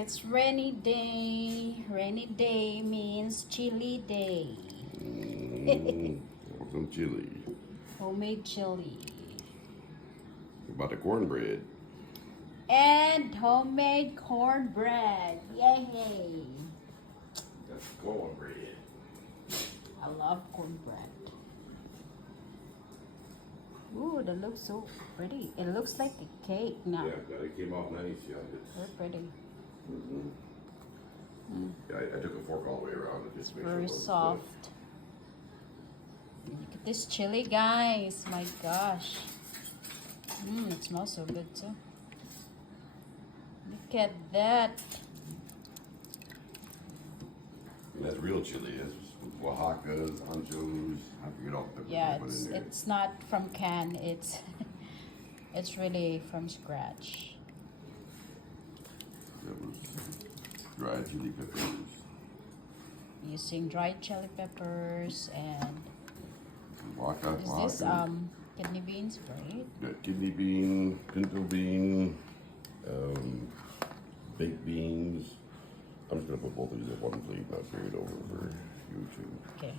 It's rainy day. Rainy day means chili day. Some chili. Homemade chili. What about the cornbread? And homemade cornbread. Yay! That's cornbread. I love cornbread. Ooh, that looks so pretty. It looks like a cake now. Yeah, it came out nice. Yeah, Very pretty. Yeah, I took a fork all the way around it just to make sure it Very wasn't soft. split. Look at this chili, guys. My gosh. It smells so good too. Look at that. And that's real chili. That's Oaxaca's, anchos. I forget all the peppers Yeah, they put in there. it's not from can. It's it's really from scratch. That was dried chili peppers. Using dried chili peppers and is this kidney beans, right? Got kidney bean, pinto bean, baked beans. I'm just gonna put both of these on one plate, not carry it over for YouTube. Okay.